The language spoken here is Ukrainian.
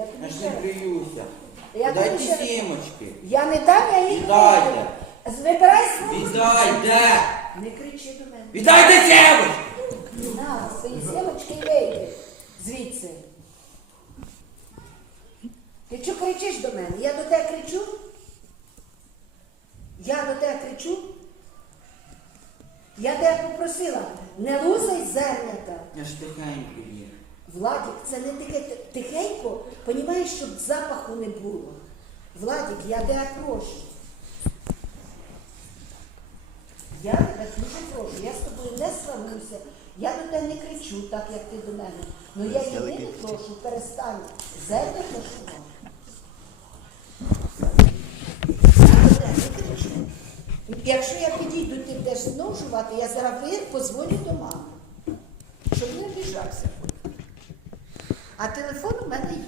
Я тобі ж ще не раз. плююся. Я тобі Дайте ще раз- сімочки. Я не дам, я їх Віддайте. дам. Вибирай свою. Віддайте! Не кричи до мене. Віддайте сімочки! На, свої сімочки і вийди звідси. Ти чого кричиш до мене? Я до тебе кричу? Я до тебе кричу? Я тебе попросила, не лузай зернята. Я ж тихенько є. Владик, це не таке тихенько, понімаєш, щоб запаху не було. Владик, я тебе прошу. Я тебе дуже прошу, я з тобою не сварюся, я до тебе не кричу так, як ти до мене. Ну я єдине прошу, перестань не кричу. Якщо я підійду, ти будеш знов жувати, я зараз позвоню до мами, щоб не обіжався. А телефон у мене є.